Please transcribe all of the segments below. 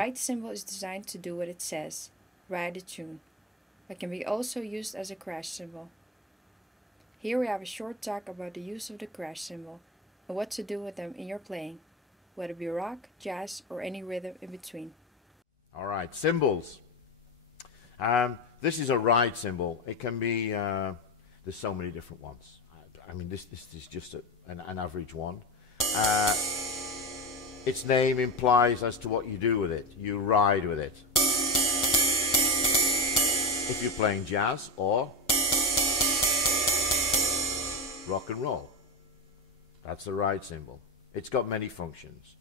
right cymbal is designed to do what it says, write a tune, but can be also used as a crash cymbal. Here we have a short talk about the use of the crash cymbal and what to do with them in your playing, whether it be rock, jazz, or any rhythm in between. All right, cymbals. This is a ride cymbal. It can be, there's so many different ones. I mean, this is just an average one. Its name implies as to what you do with it. You ride with it. If you're playing jazz or rock and roll, that's the ride cymbal. It's got many functions.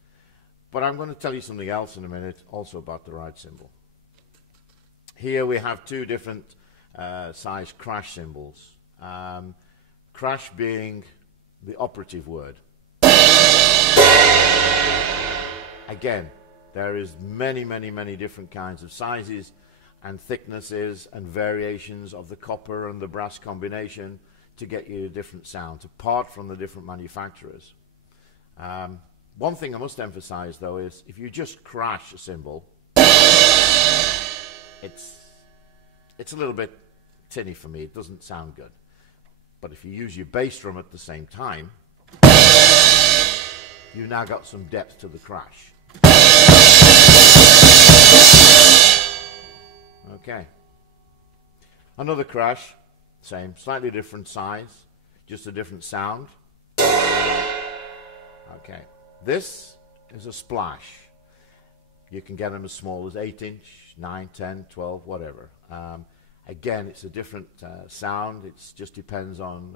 But I'm going to tell you something else in a minute also about the ride cymbal. Here we have two different size crash cymbals. Crash being the operative word. Again, there is many different kinds of sizes and thicknesses and variations of the copper and the brass combination to get you a different sound, apart from the different manufacturers. One thing I must emphasize, though, is if you just crash a cymbal, it's a little bit tinny for me. It doesn't sound good. But if you use your bass drum at the same time, you've now got some depth to the crash. Okay. Another crash, same, slightly different size, just a different sound. Okay. This is a splash. You can get them as small as 8-inch, 9, 10, 12, whatever. Again, it's a different sound. It just depends on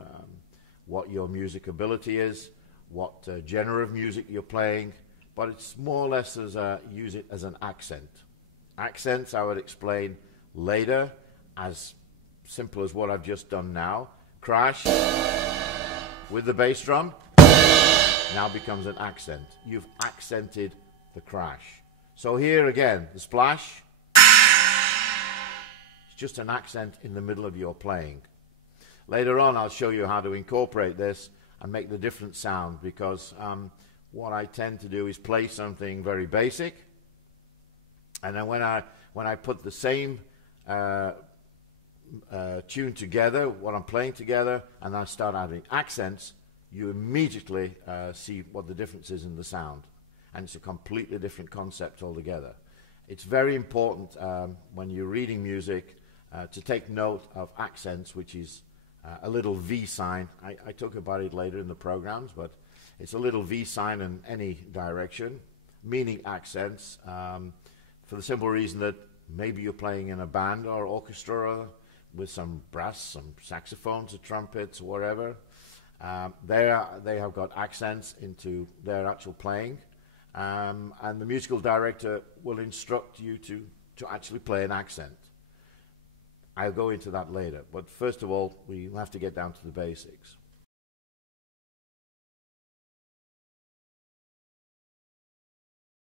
what your music ability is, what genre of music you're playing, but it's more or less as use it as an accent. Accents I would explain later, as simple as what I've just done now. Crash with the bass drum now becomes an accent. You've accented the crash. So here again, the splash, it's just an accent in the middle of your playing. Later on I'll show you how to incorporate this and make the different sound, because what I tend to do is play something very basic, and then when I put the same tune together, what I'm playing together, and I start adding accents, you immediately see what the difference is in the sound, and it's a completely different concept altogether. It's very important when you're reading music to take note of accents, which is a little V sign. I talk about it later in the programs, but it's a little V sign in any direction, meaning accents, for the simple reason that maybe you're playing in a band or orchestra with some brass, some saxophones or trumpets or whatever. They have got accents into their actual playing, and the musical director will instruct you to actually play an accent. I'll go into that later, but first of all, we have to get down to the basics.